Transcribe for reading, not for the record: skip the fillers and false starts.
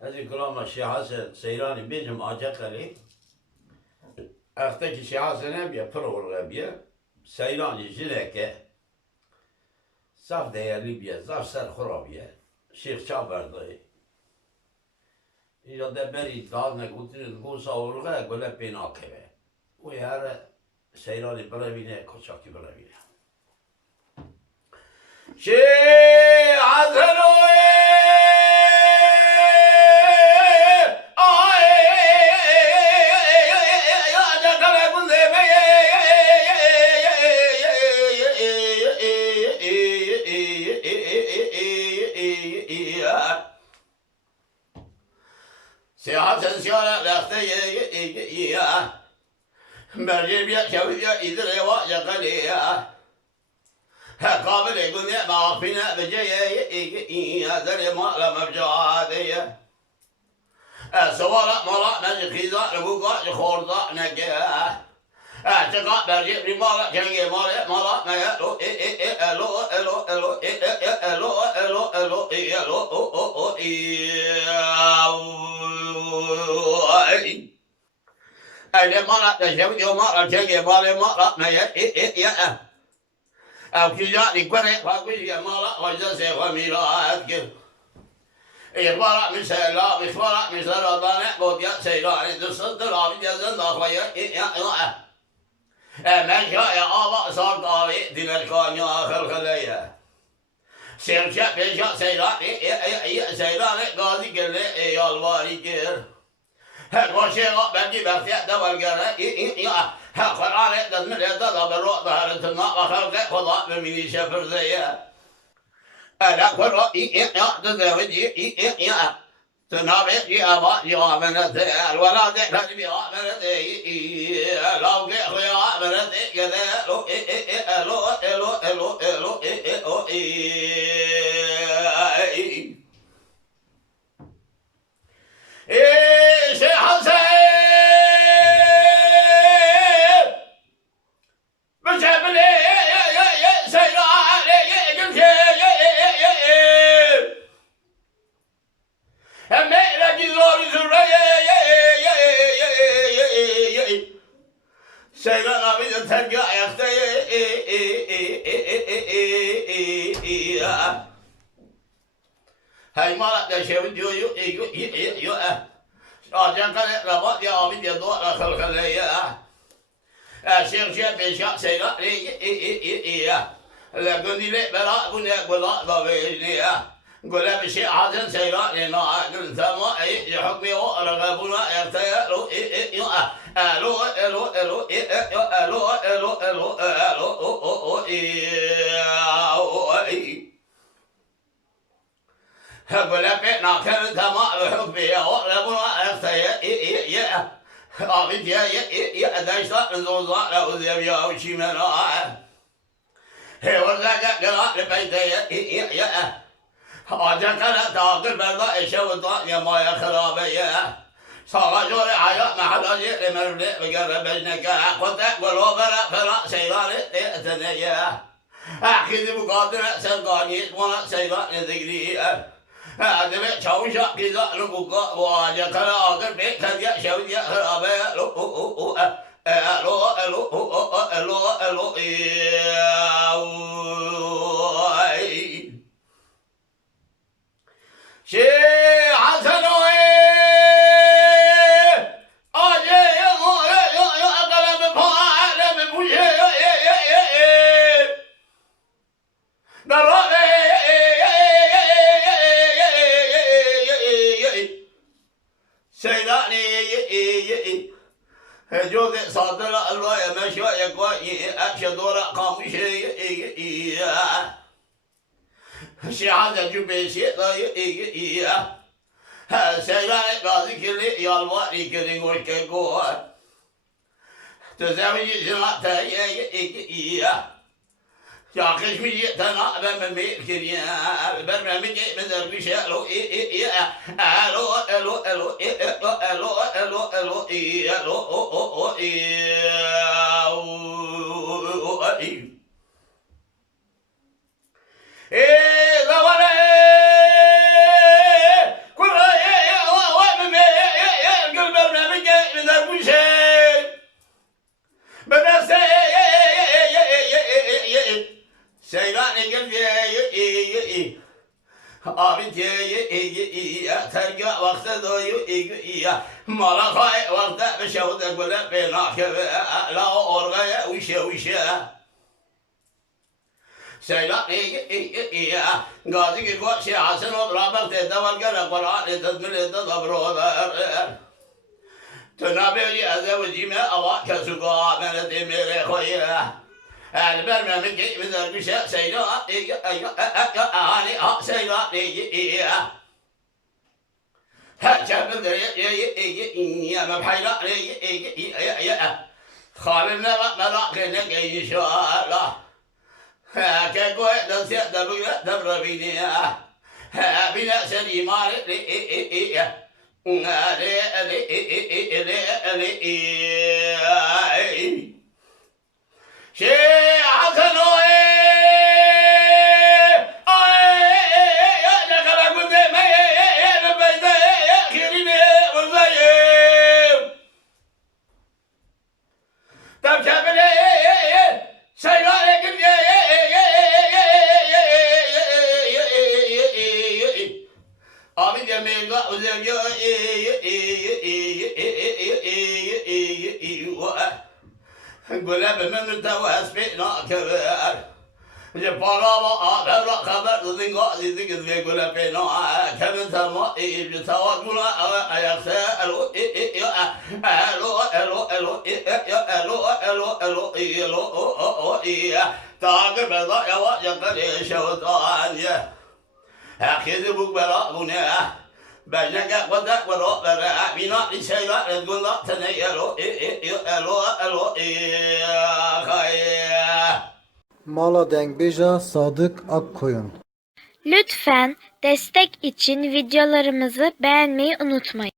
هذه كلام الشيخ حسن سيراني بينهم أجاكلي أختك الشيخ حسن أبيا فرور أبيا سيراني جلكة صف değerli bir zaf ser xurabiye Şeyh Çaberdi İra da beri dağına gutirin gusa olga göle penakeve o yara seyrani bravine koçaki bravine Şeyh Hasan Seyahaten siyara lafta ya Mercebiye şevidiye idire va yakaliya Kabile günye mağfine beceye Zeri mağla mevcadiye Sıvara mala meckiza Rubuka khorda neke Çıka mercebri mala Cengi mala neye Elo elo elo elo elo elo elo elo أنا مرة تجاوز يوم مرة تجي بالي مرة ما يا أو كذا يقرأ فاقول يا مرة وجلسة وميلاد كذا إخبار من سلا إخبار من سلا ضانع بود يا سيلا تصدق لا بدي أزند أخويا ما شاء يا الله صار طاري دين الكون يا آخر خليا سيرشة بيشة سيلا سيلا قاضي قال يا الواري كير هالوشيء بدي بفتح دول جرا قرآن دم الهدى بالروح بهرتنا وخلق خضاء بمني شفر زيها ألا قرأ تزوجي تنابع يا أبا يا منت الولاد كذب يا منت لو جاء يا منت كذا لو شيخ حسين بجبل سير علي أمير جزور زري سير أبي ترجع يختي هاي مرة تشوف يو راجع كان رباط يا أبي يدور خلق ليا شيخ بيشا سيرا لا قولي لي بلا قولي بلا ضبيني قولي بشيء حسن سيرا لنا قلت ما يحكمي ورغبنا يختيروا ألو ألو ألو ألو ألو ألو قولي بينا كنت ما يحكمي ورغبنا يختيروا أبيت يا داشتا نزوزا لأوزيب يا وشيمنا هي ورزاقا قراء لبيت يا أجاك لا تاقل برضا إشوطا يا ما يا خرابي صار جوري عيا ما حدا جي لمرلي بقرب بجنك قلت قلو برا فرا سيراني تنيا أكيد مقادرة سرقاني وانا سيراني ذكري أدمي شاوشا كذا نبوكا واجا كلا أقل بيت كذا شاوشا خرابي شيء حسنوي أجي أقلب فعالم بوجه سيداني جوز صادر الله مشى يقوي أشهد رقم شيء هذا جبي شيء سيداني قاضي كلي يالواري كلي وكيكو تزوج جناتا يا خشمي تنا بممي كريا برنامج من دربيش الو الو الو الو الو الو الو الو terga vakti doyu iya malakay vakti beşavda güle benake la orgaya uşa Seyla iya gazi ki ko siyasen o rabak te daval gele Kur'an tedmir te dabrolar Tönabeli azevcime ava kesuka men demire koya Elber mi ki bizer bir şey seyla hani seyla iya Herkebir ya mebhayla ya Khalilne ve melakine inşallah Kekoy da siya da bugün da rabini ya Bina sen iman Şey Hakan o ne kadar güzel ben de kirimi buradayım tam kebile sayılar ekim abi demeyin ga uzun ya Gülübümün mütevesbina kebir Parama ağabey haber zinga zizik ve gülübina Kevin terma ibli tavaduna ayakse elo Takip eda yavaş yakar şevtan Herkesi bu bela bu ne Bence kadar var bina şeyler ezgunlar tane elo Maladen Beja Sadık Akkoyun. Lütfen destek için videolarımızı beğenmeyi unutmayın.